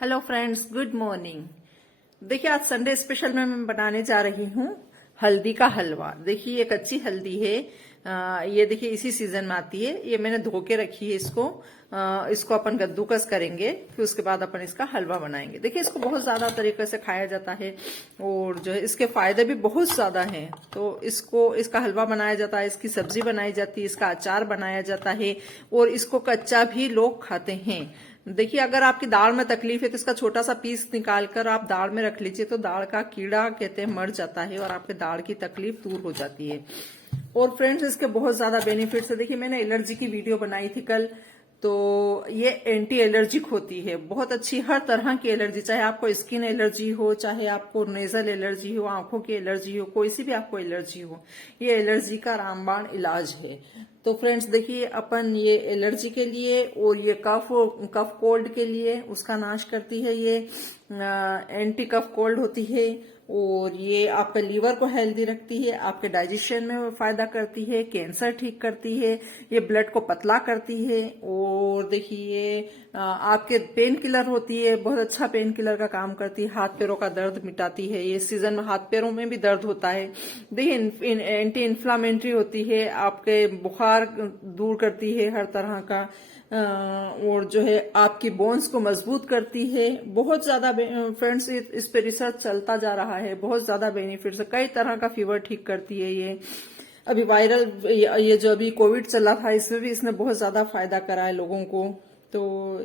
Hello friends, good morning. देखिए, आज Sunday special में मैं बनाने जा रही हूँ हल्दी का हलवा। देखिए, ये कच्ची हल्दी है। ये देखिए इसी सीजन में आती है। ये मैंने धो के रखी है इसको। इसको अपन कद्दूकस करेंगे, फिर उसके बाद अपन इसका हलवा बनाएंगे। देखिए, इसको बहुत ज्यादा तरीके से खाया जाता है और जो है इसके फायदे भी बहुत ज्यादा हैं। तो इसका हलवा बनाया जाता है, इसकी सब्जी बनाई जाती है, इसका अचार बनाया जाता है और इसको कच्चा भी लोग खाते हैं। देखिए, अगर आपकी दाल में तकलीफ है तो इसका छोटा सा पीस निकाल कर आप दाल में रख लीजिए, तो दाल का कीड़ा कहते हैं मर जाता है और आपके दाल की तकलीफ दूर हो जाती है। और फ्रेंड्स, इसके बहुत ज्यादा बेनिफिट्स है। देखिए, मैंने एलर्जी की वीडियो बनाई थी कल, तो ये एंटी एलर्जिक होती है, बहुत अच्छी। हर तरह की एलर्जी, चाहे आपको स्किन एलर्जी हो, चाहे आपको नेजल एलर्जी हो, आंखों की एलर्जी हो, कोई सी भी आपको एलर्जी हो, ये एलर्जी का रामबाण इलाज है। तो फ्रेंड्स देखिए, अपन ये एलर्जी के लिए और ये कफ कोल्ड के लिए उसका नाश करती है। ये एंटी कफ कोल्ड होती है और ये आपके लीवर को हेल्दी रखती है, आपके डाइजेशन में फायदा करती है, कैंसर ठीक करती है, ये ब्लड को पतला करती है। और देखिए, आपके पेन किलर होती है, बहुत अच्छा पेन किलर का काम करती है, हाथ पैरों का दर्द मिटाती है। ये सीजन में हाथ पैरों में भी दर्द होता है। देखिए, एंटी इन्फ्लामेटरी होती है, आपके बुखार दूर करती है हर तरह का। और जो है आपकी बोन्स को मजबूत करती है। बहुत ज्यादा फ्रेंड्स, इस पे रिसर्च चलता जा रहा है, बहुत ज्यादा बेनिफिट्स है। कई तरह का फीवर ठीक करती है ये। अभी वायरल ये जो अभी कोविड चला था, इसमें भी इसने बहुत ज्यादा फायदा करा है लोगों को। तो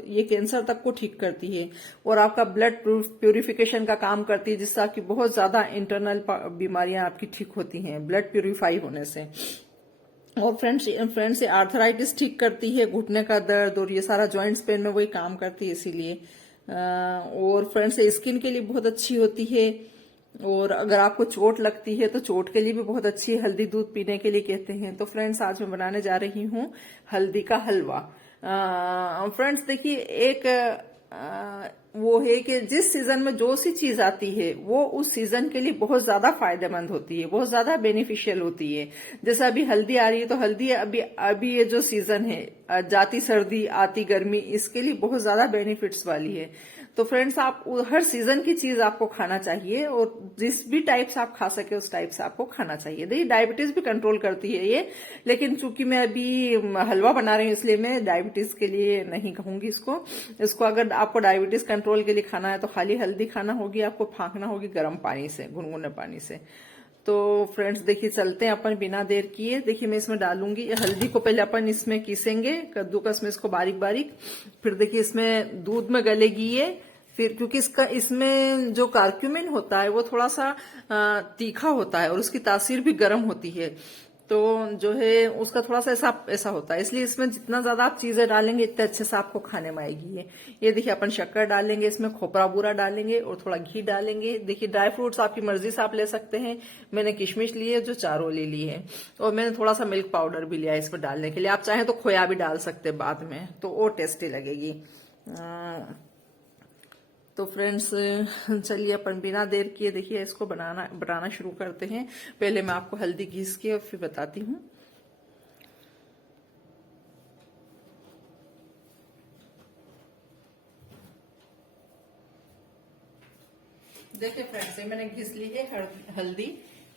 ये कैंसर तक को ठीक करती है और आपका ब्लड प्यूरिफिकेशन का काम करती है, जिससे आपकी बहुत ज्यादा इंटरनल बीमारियां आपकी ठीक होती हैं ब्लड प्यूरिफाई होने से। और फ्रेंड्स ये आर्थराइटिस ठीक करती है, घुटने का दर्द और ये सारा जॉइंट्स पेन में वही काम करती है, इसीलिए। और फ्रेंड्स ये स्किन के लिए बहुत अच्छी होती है। और अगर आपको चोट लगती है तो चोट के लिए भी बहुत अच्छी है, हल्दी दूध पीने के लिए कहते हैं। तो फ्रेंड्स, आज मैं बनाने जा रही हूँ हल्दी का हलवा। फ्रेंड्स देखिए, एक वो है कि जिस सीजन में जो सी चीज आती है वो उस सीजन के लिए बहुत ज्यादा फायदेमंद होती है, बहुत ज्यादा बेनिफिशियल होती है। जैसे अभी हल्दी आ रही है, तो हल्दी अभी अभी ये जो सीजन है, जाती सर्दी आती गर्मी, इसके लिए बहुत ज्यादा बेनिफिट्स वाली है। तो फ्रेंड्स, आप हर सीजन की चीज आपको खाना चाहिए और जिस भी टाइप से आप खा सके उस टाइप से आपको खाना चाहिए। देखिए, डायबिटीज भी कंट्रोल करती है ये, लेकिन चूंकि मैं अभी हलवा बना रही हूँ इसलिए मैं डायबिटीज के लिए नहीं कहूंगी इसको अगर आपको डायबिटीज कंट्रोल के लिए खाना है तो खाली हल्दी खाना होगी, आपको फाँकना होगी गर्म पानी से, गुनगुने पानी से। तो फ्रेंड्स देखिए, चलते हैं अपन बिना देर किए। देखिए, मैं इसमें डालूंगी हल्दी को, पहले अपन इसमें पीसेंगे कद्दूकस में इसको बारीक बारीक। फिर देखिए, इसमें दूध में गलेगी ये। फिर क्योंकि इसमें जो करक्यूमिन होता है वो थोड़ा सा तीखा होता है और उसकी तासीर भी गर्म होती है, तो जो है उसका थोड़ा सा ऐसा ऐसा होता है। इसलिए इसमें जितना ज्यादा आप चीजें डालेंगे इतने अच्छे से आपको खाने में आएगी ये देखिए, अपन शक्कर डालेंगे, इसमें खोपरा बूरा डालेंगे और थोड़ा घी डालेंगे। देखिए, ड्राई फ्रूट्स आपकी मर्जी से आप ले सकते हैं। मैंने किशमिश ली है, जो चारोली ली है, और मैंने थोड़ा सा मिल्क पाउडर भी लिया है इसमें डालने के लिए। आप चाहें तो खोया भी डाल सकते हैं बाद में, तो और टेस्टी लगेगी। तो फ्रेंड्स चलिए, अपन बिना देर किए देखिए इसको बनाना शुरू करते हैं। पहले मैं आपको हल्दी घिस के और फिर बताती हूँ। देखिए फ्रेंड्स, ये मैंने घिस ली है, हल्दी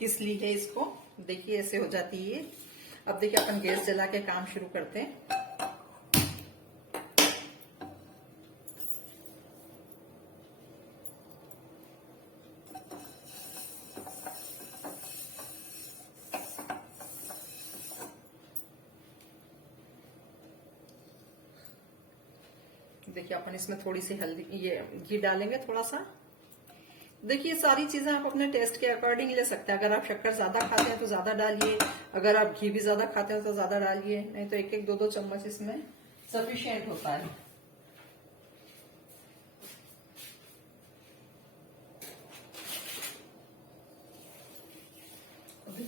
घिस ली है इसको। देखिए, ऐसे हो जाती है। अब देखिए, अपन गैस जला के काम शुरू करते हैं। देखिए, अपन इसमें थोड़ी सी हल्दी, ये घी डालेंगे थोड़ा सा। देखिए, सारी चीजें आप अपने टेस्ट के अकॉर्डिंग ले सकते हैं। अगर आप शक्कर ज्यादा खाते हैं तो ज्यादा डालिए, अगर आप घी भी ज्यादा खाते हैं तो ज्यादा डालिए, नहीं तो एक एक दो दो चम्मच इसमें सफिशिएंट होता है।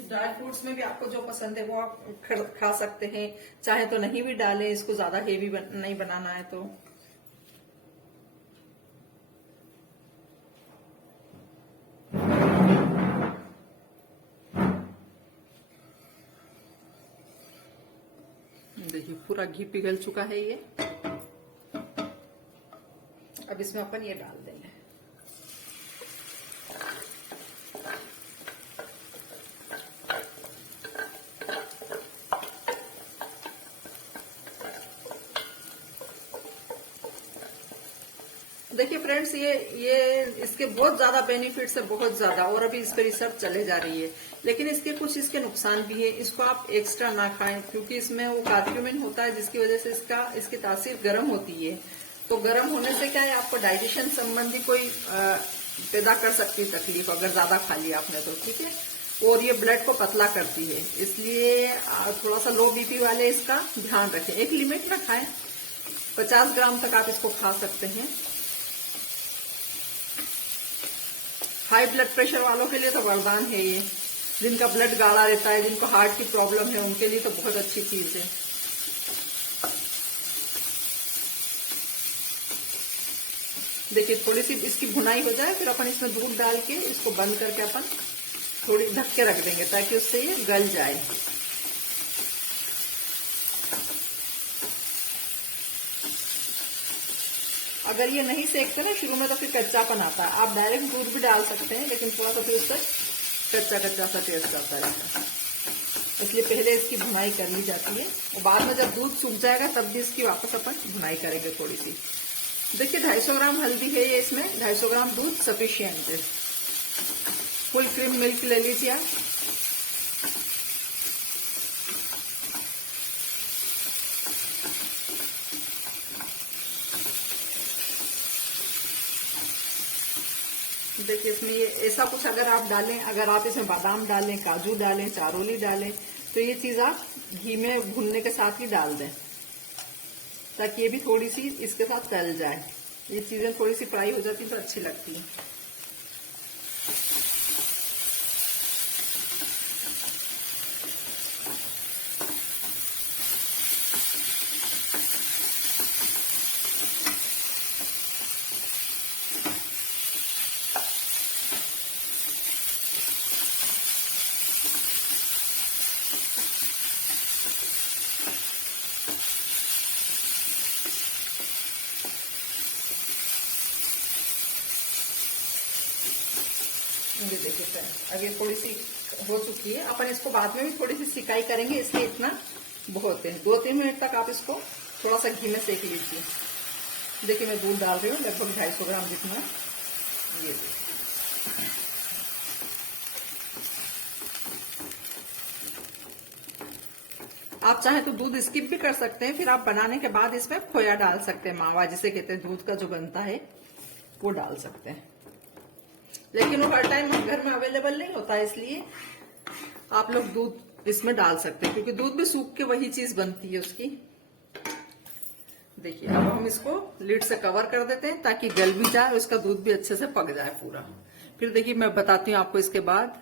ड्राई फ्रूट्स में भी आपको जो पसंद है वो आप खा सकते हैं, चाहे तो नहीं भी डालें, इसको ज्यादा हेवी नहीं बनाना है तो। देखिए, पूरा घी पिघल चुका है ये। अब इसमें अपन ये डाल देंगे। देखिए फ्रेंड्स, ये इसके बहुत ज्यादा बेनिफिट्स है, बहुत ज्यादा, और अभी इस पर रिसर्च चले जा रही है। लेकिन इसके कुछ इसके नुकसान भी है। इसको आप एक्स्ट्रा ना खाएं, क्योंकि इसमें वो कार्क्यूमिन होता है, जिसकी वजह से इसकी तासीर गर्म होती है। तो गर्म होने से क्या है, आपको डाइजेशन संबंधी कोई पैदा कर सकती है तकलीफ, अगर ज्यादा खा लिया आपने तो, ठीक है। और ये ब्लड को पतला करती है, इसलिए थोड़ा सा लो बीपी वाले इसका ध्यान रखें। एक लिमिट में खाएं, 50 ग्राम तक आप इसको खा सकते हैं। हाई ब्लड प्रेशर वालों के लिए तो वरदान है ये, जिनका ब्लड गाढ़ा रहता है, जिनको हार्ट की प्रॉब्लम है, उनके लिए तो बहुत अच्छी चीज है। देखिए थोड़ी सी इसकी भुनाई हो जाए, फिर अपन इसमें दूध डाल के इसको बंद करके अपन थोड़ी ढक के रख देंगे, ताकि उससे ये गल जाए। अगर ये नहीं सेकते ना शुरू में, तो फिर कच्चापन आता है। आप डायरेक्ट दूध भी डाल सकते हैं, लेकिन थोड़ा सा फिर उससे कच्चा कच्चा सा टेस्ट आता है। इसलिए पहले इसकी भुनाई कर ली जाती है, और बाद में जब दूध सूख जाएगा तब भी इसकी वापस अपन भुनाई करेंगे थोड़ी सी। देखिए 250 ग्राम हल्दी है ये, इसमें 250 ग्राम दूध सफिशियंट है। फुल क्रीम मिल्क ले लीजिए आप। देखिए इसमें ये ऐसा कुछ अगर आप डालें, अगर आप इसमें बादाम डालें, काजू डालें, चारोली डालें, तो ये चीज आप घी में भुनने के साथ ही डाल दें, ताकि ये भी थोड़ी सी इसके साथ तल जाए। ये चीजें थोड़ी सी फ्राई हो जाती तो अच्छी लगती है। ये देखिए फ्रेंड्स, अब ये थोड़ी सी हो चुकी है। अपन इसको बाद में भी थोड़ी सी सिकाई करेंगे, इसलिए इतना बहुत है। 2-3 मिनट तक आप इसको थोड़ा सा घी में सेक लीजिए। देखिए मैं दूध डाल रही हूँ लगभग 250 ग्राम जितना। ये देखिए आप चाहे तो दूध स्किप भी कर सकते हैं, फिर आप बनाने के बाद इसमें खोया डाल सकते हैं, मावा जिसे कहते हैं, दूध का जो बनता है वो डाल सकते हैं। लेकिन वो हर टाइम घर में अवेलेबल नहीं होता है, इसलिए आप लोग दूध इसमें डाल सकते हैं, क्योंकि दूध भी सूख के वही चीज बनती है उसकी। देखिए अब हम इसको लिड से कवर कर देते हैं, ताकि गल भी जाए और इसका दूध भी अच्छे से पक जाए पूरा। फिर देखिए मैं बताती हूँ आपको इसके बाद।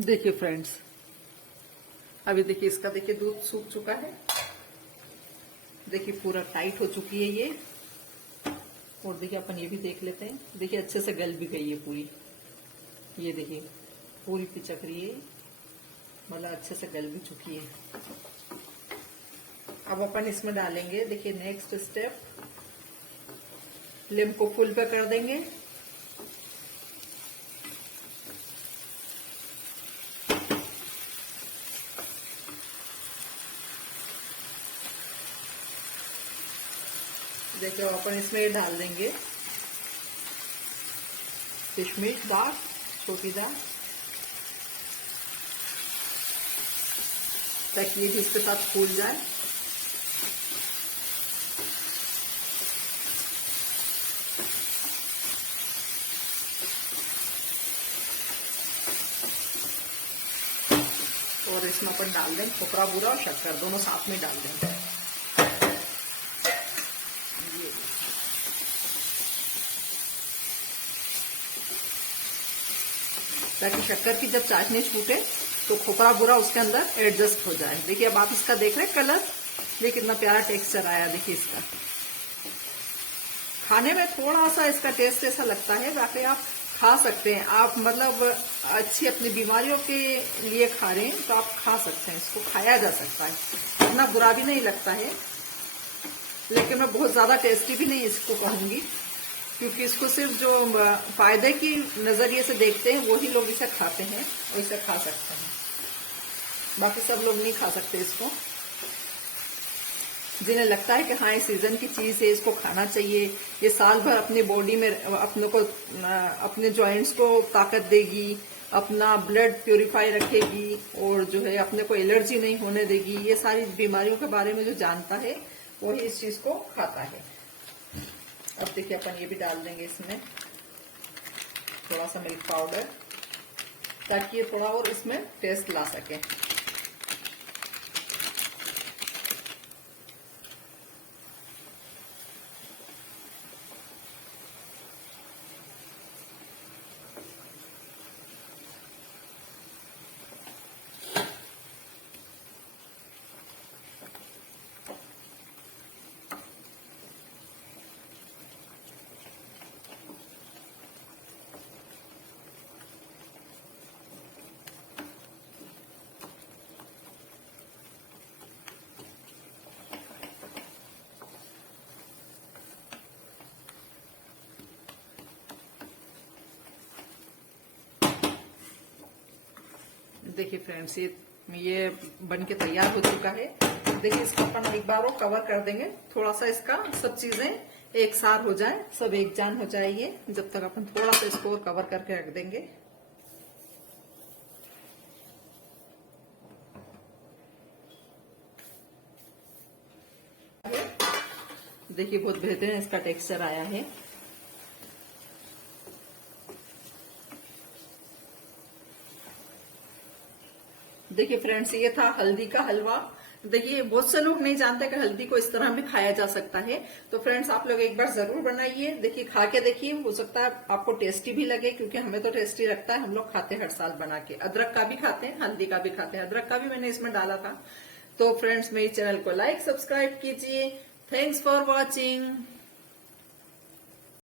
देखिए फ्रेंड्स, अभी देखिए इसका देखिए दूध सूख चुका है। देखिए पूरा टाइट हो चुकी है ये। और देखिए अपन ये भी देख लेते हैं। देखिए अच्छे से गल भी गई है पूरी। ये देखिए पूरी पिचक रही है, मतलब अच्छे से गल भी चुकी है। अब अपन इसमें डालेंगे, देखिए नेक्स्ट स्टेप, फ्लेम को फुल पे कर देंगे। देखिए अपन इसमें डाल देंगे किशमिश दाल, छोटी दाल, ताकि ये भी इसके साथ फूल जाए। और इसमें अपन डाल दें खोपरा बूरा और शक्कर, दोनों साथ में डाल देंगे। ताकि शक्कर की जब चाशनी छूटे तो खोपरा बुरा उसके अंदर एडजस्ट हो जाए। देखिए अब आप इसका देख रहे हैं कलर, देखिए कितना प्यारा टेक्सचर आया। देखिए इसका खाने में थोड़ा सा इसका टेस्ट ऐसा लगता है, बाकी आप खा सकते हैं। आप मतलब अच्छी अपनी बीमारियों के लिए खा रहे हैं तो आप खा सकते हैं, इसको खाया जा सकता है, इतना बुरा भी नहीं लगता है। लेकिन मैं बहुत ज्यादा टेस्टी भी नहीं इसको कहूंगी, क्योंकि इसको सिर्फ जो फायदे की नजरिए से देखते हैं वही लोग इसे खाते हैं और इसे खा सकते हैं, बाकी सब लोग नहीं खा सकते इसको। जिन्हें लगता है कि हाँ ये सीजन की चीज है, इसको खाना चाहिए, ये साल भर अपनी बॉडी में अपने को, अपने जॉइंट्स को ताकत देगी, अपना ब्लड प्यूरिफाई रखेगी, और जो है अपने को एलर्जी नहीं होने देगी, ये सारी बीमारियों के बारे में जो जानता है वही इस चीज को खाता है। अब देखिए अपन ये भी डाल देंगे इसमें थोड़ा सा मिल्क पाउडर, ताकि ये थोड़ा और इसमें टेस्ट ला सके। देखिए फ्रेंड्स, ये बन के तैयार हो चुका है। देखिए इसको अपन एक बार और कवर कर देंगे, थोड़ा सा इसका सब चीजें एक सार हो जाए, सब एक जान हो जाए ये, जब तक अपन थोड़ा सा इसको और कवर करके रख देंगे। देखिए बहुत बेहतरीन इसका टेक्सचर आया है। देखिए फ्रेंड्स, ये था हल्दी का हलवा। देखिए बहुत से लोग नहीं जानते कि हल्दी को इस तरह भी खाया जा सकता है, तो फ्रेंड्स आप लोग एक बार जरूर बनाइए, देखिए खा के देखिए, हो सकता है आपको टेस्टी भी लगे, क्योंकि हमें तो टेस्टी लगता है, हम लोग खाते हैं हर साल बना के। अदरक का भी खाते हैं, हल्दी का भी खाते हैं, अदरक का भी मैंने इसमें डाला था। तो फ्रेंड्स मेरे चैनल को लाइक सब्सक्राइब कीजिए। Thanks for watching.